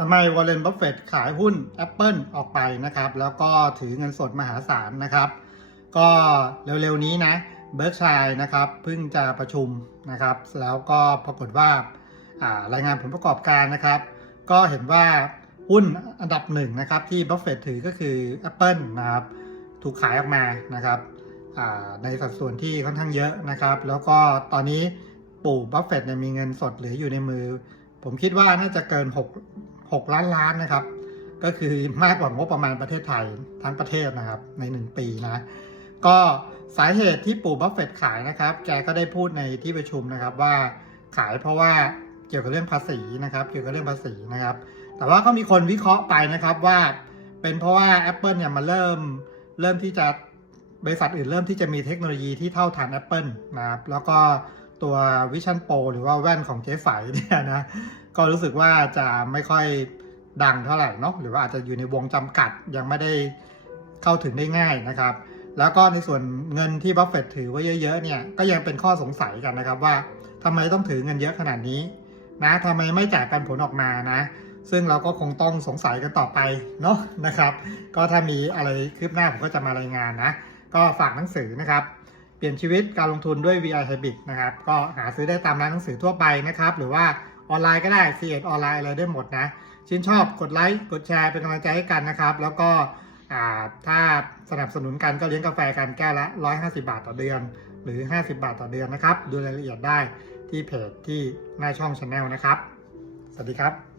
ทำไมวอร์เรนบัฟเฟตขายหุ้น Apple ออกไปนะครับ แล้วก็ถือเงินสดมหาศาลนะครับ ก็เร็วๆนี้นะเบิร์กชัยนะครับเพิ่งจะประชุมนะครับ แล้วก็ปรากฏว่าารายงานผลประกอบการนะครับ ก็เห็นว่าหุ้นอันดับหนึ่งนะครับที่บัฟเฟตถือก็คือ Apple นะครับถูกขายออกมานะครับในสัดส่วนที่ค่อนข้างเยอะนะครับ แล้วก็ตอนนี้ปู่บัฟเฟตเนี่ยมีเงินสดเหลืออยู่ในมือ ผมคิดว่าน่าจะเกิน 6 ล้านล้านนะครับ ก็คือมากกว่างบประมาณประเทศไทยทั้งประเทศนะครับใน 1 ปีนะ ก็สาเหตุที่ปู่บัฟเฟตขายนะครับ แกก็ได้พูดในที่ประชุมนะครับว่าขายเพราะว่าเกี่ยวกับเรื่องภาษีนะครับ เกี่ยวกับเรื่องภาษีนะครับ แต่ว่าก็มีคนวิเคราะห์ไปนะครับว่าเป็นเพราะว่า Apple เนี่ยมาเริ่มเริ่มที่จะบริษัทอื่นเริ่มที่จะมีเทคโนโลยีที่เท่าทัน Apple นะครับ แล้วก็ตัว Vision Pro หรือว่าแว่นของเจ๊ไฝเนี่ยนะ ก็รู้สึกว่าจะไม่ค่อยดังเท่าไหร่เนาะหรือว่าอาจจะอยู่ในวงจำกัดยังไม่ได้เข้าถึงได้ง่ายนะครับ แล้วก็ในส่วนเงินที่บัฟเฟตถือไว้เยอะๆเนี่ยก็ยังเป็นข้อสงสัยกันนะครับว่าทำไมต้องถือเงินเยอะขนาดนี้นะทำไมไม่จ่ายกันผลออกมานะ ซึ่งเราก็คงต้องสงสัยกันต่อไปเนาะนะครับ ก็ถ้ามีอะไรคืบหน้าผมก็จะมารายงานนะ ก็ฝากหนังสือนะครับ เปลี่ยนชีวิตการลงทุนด้วย VI Habit นะครับ ก็หาซื้อได้ตามร้านหนังสือทั่วไปนะครับ หรือว่า ออนไลน์ก็ได้ c ีเอ็ดออนไลน์อะไรได้หมดนะ ชื่นชอบกดไลค์กดแชร์เป็นกำลังใจให้กันนะครับ แล้วก็ถ้าสนับสนุนกันก็เลี้ยงกาแฟกันแก้วละ 150 บาทต่อเดือน หรือ 50 บาทต่อเดือนนะครับ ดูรายละเอียดได้ที่เพจที่หน้าช่องชาแนลนะครับ สวัสดีครับ